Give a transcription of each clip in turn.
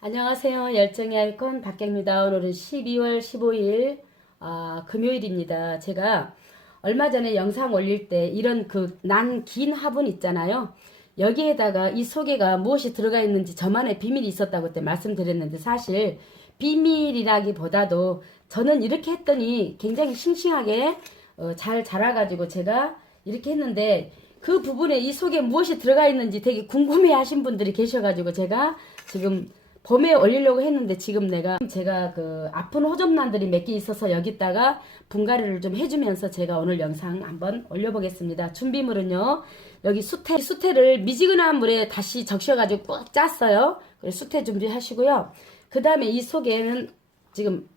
안녕하세요. 열정의 아이콘 박경입니다. 오늘은 12월 15일 아, 금요일입니다. 제가 얼마 전에 영상 올릴 때 이런 그 난 긴 화분 있잖아요. 여기에다가 이 속에가 무엇이 들어가 있는지 저만의 비밀이 있었다고 그때 말씀드렸는데 사실 비밀이라기보다도 저는 이렇게 했더니 굉장히 싱싱하게 어, 잘 자라가지고 제가 이렇게 했는데 그 부분에 이 속에 무엇이 들어가 있는지 되게 궁금해 하신 분들이 계셔가지고 제가 지금 봄에 올리려고 했는데 지금 내가 제가 그 아픈 호접란들이 몇 개 있어서 여기다가 분갈이를 좀 해주면서 제가 오늘 영상 한번 올려보겠습니다. 준비물은요. 여기 수태, 수태를 미지근한 물에 다시 적셔가지고 꾹 짰어요. 수태 준비하시고요. 그 다음에 이 속에는 지금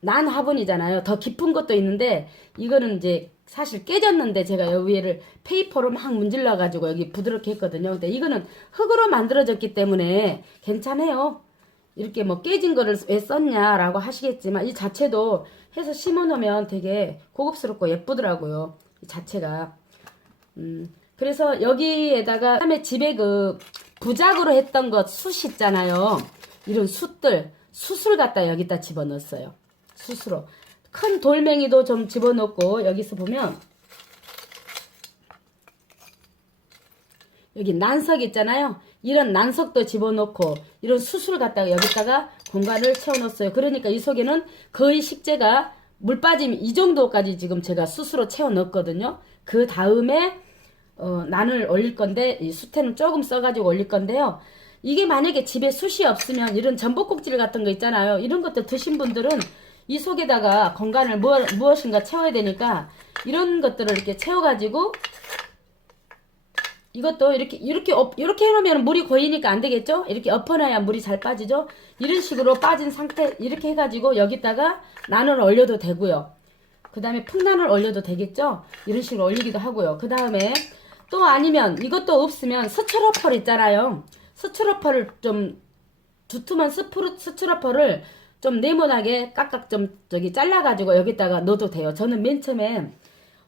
난 화분이잖아요. 더 깊은 것도 있는데 이거는 이제 사실 깨졌는데 제가 여기 위에를 페이퍼로 막 문질러 가지고 여기 부드럽게 했거든요. 근데 이거는 흙으로 만들어졌기 때문에 괜찮아요. 이렇게 뭐 깨진 거를 왜 썼냐라고 하시겠지만 이 자체도 해서 심어 놓으면 되게 고급스럽고 예쁘더라고요. 이 자체가. 음, 그래서 여기에다가 그다음에 집에 그 부작으로 했던 것 숯 있잖아요. 이런 숯들 숯을 갖다 여기다 집어넣었어요. 숯으로 큰 돌멩이도 좀 집어넣고 여기서 보면 여기 난석 있잖아요. 이런 난석도 집어넣고 이런 숯을 갖다가 여기다가 공간을 채워놓았어요. 그러니까 이 속에는 거의 식재가 물 빠짐 이 정도까지 지금 제가 숯으로 채워넣었거든요. 그 다음에 어, 난을 올릴 건데 이 숯에는 조금 써가지고 올릴 건데요. 이게 만약에 집에 숯이 없으면 이런 전복꼭질 같은 거 있잖아요. 이런 것들 드신 분들은 이 속에다가 공간을 무엇, 무엇인가 채워야 되니까 이런 것들을 이렇게 채워가지고 이것도 이렇게 이렇게 엎, 이렇게 해놓으면 물이 고이니까 안 되겠죠? 이렇게 엎어놔야 물이 잘 빠지죠? 이런 식으로 빠진 상태 이렇게 해가지고 여기다가 난을 올려도 되고요. 그 다음에 풍난을 올려도 되겠죠? 이런 식으로 올리기도 하고요. 그 다음에 또 아니면 이것도 없으면 스트로펄 있잖아요. 스트로펄을 좀 두툼한 스프루, 스트로펄을 좀 네모나게 깍깍 좀 저기 잘라가지고 여기다가 넣어도 돼요. 저는 맨 처음에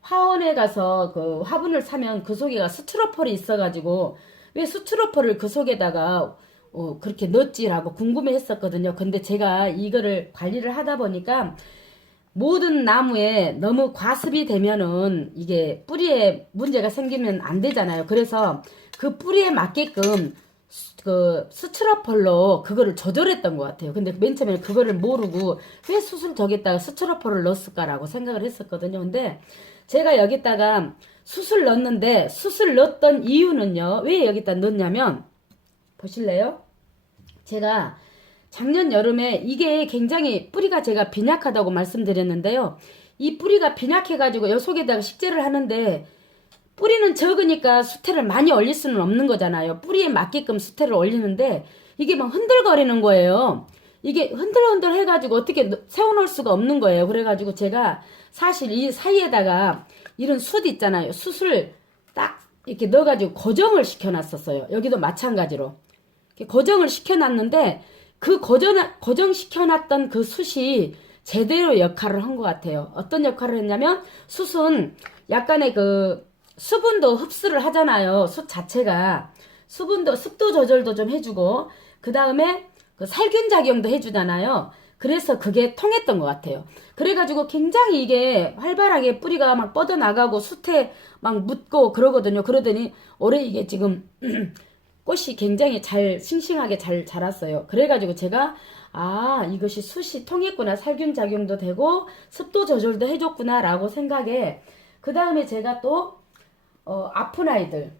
화원에 가서 그 화분을 사면 그 속에가 스트로폴이 있어가지고 왜 스트로폴을 그 속에다가 어, 그렇게 넣었지라고 궁금해 했었거든요. 근데 제가 이거를 관리를 하다 보니까 모든 나무에 너무 과습이 되면은 이게 뿌리에 문제가 생기면 안 되잖아요. 그래서 그 뿌리에 맞게끔 그 스트로폴로 그거를 조절했던 것 같아요. 근데 맨 처음에 그거를 모르고 왜 수술 저기다가 스트로폴을 넣었을까라고 생각을 했었거든요. 근데 제가 여기다가 숯을 넣었는데 숯을 넣었던 이유는요. 왜 여기다 넣었냐면 보실래요? 제가 작년 여름에 이게 굉장히 뿌리가 제가 빈약하다고 말씀드렸는데요. 이 뿌리가 빈약해가지고 요 속에다가 식재를 하는데 뿌리는 적으니까 수태를 많이 올릴 수는 없는 거잖아요. 뿌리에 맞게끔 수태를 올리는데 이게 막 흔들거리는 거예요. 이게 흔들흔들 해가지고 어떻게 세워놓을 수가 없는 거예요. 그래가지고 제가 사실 이 사이에다가 이런 숯 있잖아요. 숯을 딱 이렇게 넣어가지고 고정을 시켜놨었어요. 여기도 마찬가지로. 고정을 시켜놨는데 그 고정, 고정시켜놨던 그 숯이 제대로 역할을 한 것 같아요. 어떤 역할을 했냐면 숯은 약간의 그 수분도 흡수를 하잖아요. 숯 자체가. 수분도, 습도 조절도 좀 해주고, 그 다음에 그 살균 작용도 해주잖아요. 그래서 그게 통했던 것 같아요. 그래가지고 굉장히 이게 활발하게 뿌리가 막 뻗어나가고 숯에 막 묻고 그러거든요. 그러더니 올해 이게 지금 꽃이 굉장히 잘 싱싱하게 잘 자랐어요. 그래가지고 제가 아 이것이 숯이 통했구나 살균 작용도 되고 습도 조절도 해줬구나 라고 생각에 그 다음에 제가 또 어, 아픈 아이들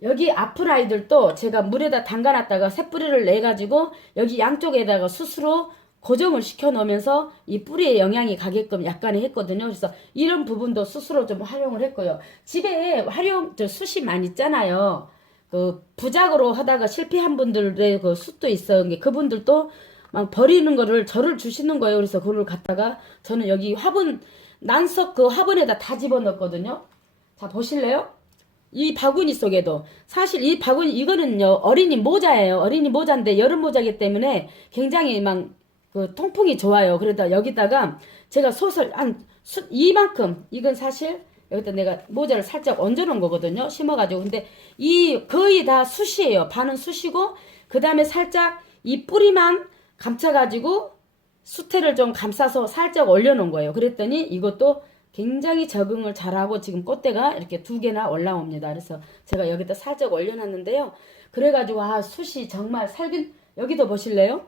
여기 아픈 아이들도 제가 물에다 담가놨다가 새뿌리를 내가지고 여기 양쪽에다가 스스로 고정을 시켜 놓으면서 이 뿌리에 영향이 가게끔 약간의 했거든요. 그래서 이런 부분도 스스로 좀 활용을 했고요. 집에 활용, 저 숯이 많이 있잖아요. 그 부작으로 하다가 실패한 분들의 그 숯도 있어요. 그분들도 막 버리는 거를 저를 주시는 거예요. 그래서 그걸 갖다가 저는 여기 화분, 난석 그 화분에다 다 집어넣었거든요. 자, 보실래요? 이 바구니 속에도 사실 이 바구니 이거는요 어린이 모자예요 어린이 모자인데 여름 모자기 때문에 굉장히 막 그 통풍이 좋아요 그러다 여기다가 제가 솥을 한 수, 이만큼 이건 사실 여기다 내가 모자를 살짝 얹어놓은 거거든요. 심어가지고 근데 이 거의 다 숯이에요. 반은 숯이고 그 다음에 살짝 이 뿌리만 감싸가지고 수태를 좀 감싸서 살짝 올려놓은 거예요. 그랬더니 이것도 굉장히 적응을 잘하고 지금 꽃대가 이렇게 두 개나 올라옵니다. 그래서 제가 여기다 살짝 올려놨는데요. 그래가지고 아 숯이 정말 살균 여기도 보실래요?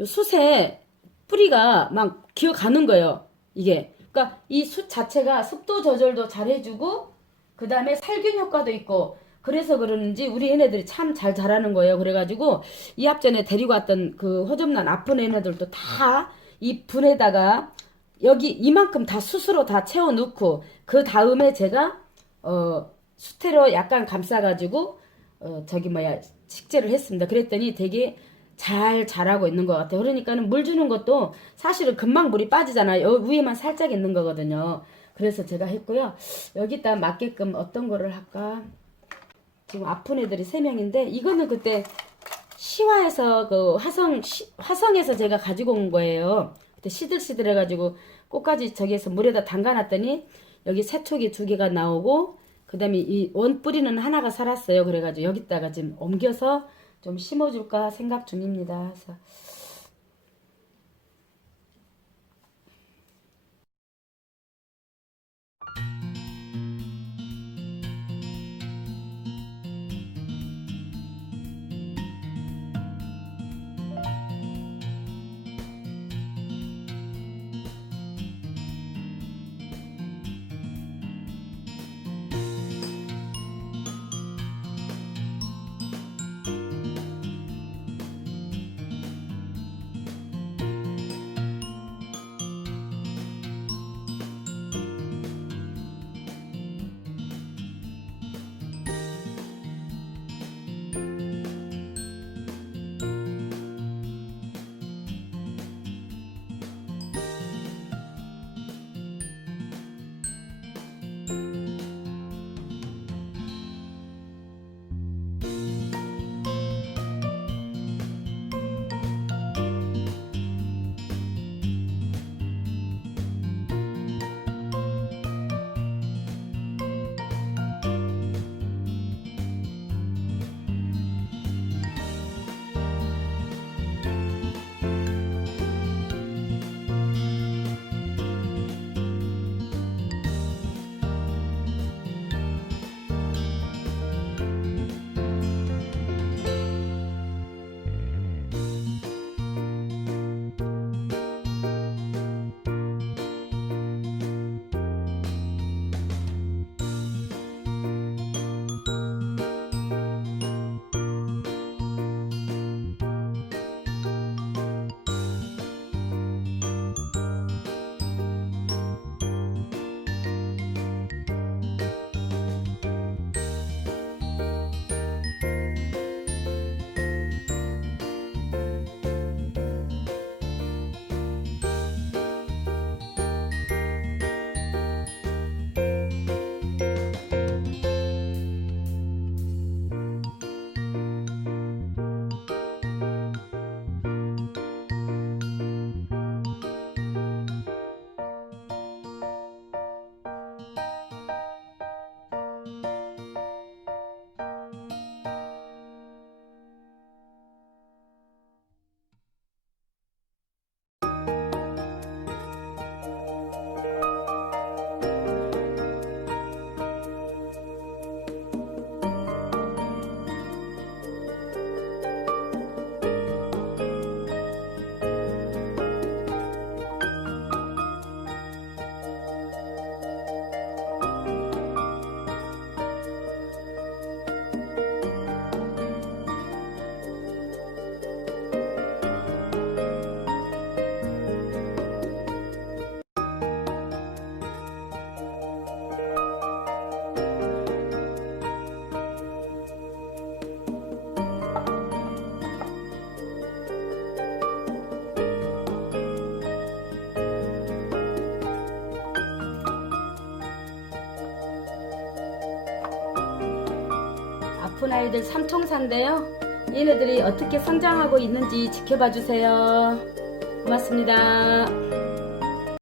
요 숯에 뿌리가 막 기어가는 거예요. 이게. 그러니까 이 숯 자체가 습도 조절도 잘 해주고 그 다음에 살균 효과도 있고 그래서 그러는지 우리 얘네들이 참 잘 자라는 거예요. 그래가지고 이 앞전에 데리고 왔던 그 호접난 아픈 애네들도 다 이 분에다가 여기 이만큼 다 숯으로 다 채워 넣고 그 다음에 제가 어 수태로 약간 감싸가지고 어 저기 뭐야 식재를 했습니다. 그랬더니 되게 잘 자라고 있는 것 같아요. 그러니까는 물 주는 것도 사실은 금방 물이 빠지잖아요. 여- 위에만 살짝 있는 거거든요. 그래서 제가 했고요. 여기다 맞게끔 어떤 거를 할까? 지금 아픈 애들이 세 명인데 이거는 그때 시화에서 그 화성 시- 화성에서 제가 가지고 온 거예요. 그때 시들시들해 가지고 꽃까지 저기에서 물에다 담가 놨더니 여기 새촉이 두 개가 나오고 그다음에 이 원 뿌리는 하나가 살았어요. 그래 가지고 여기다가 지금 옮겨서 좀 심어 줄까 생각 중입니다. 그래서 아픈 아이들 삼총사인데요. 얘네들이 어떻게 성장하고 있는지 지켜봐 주세요. 고맙습니다.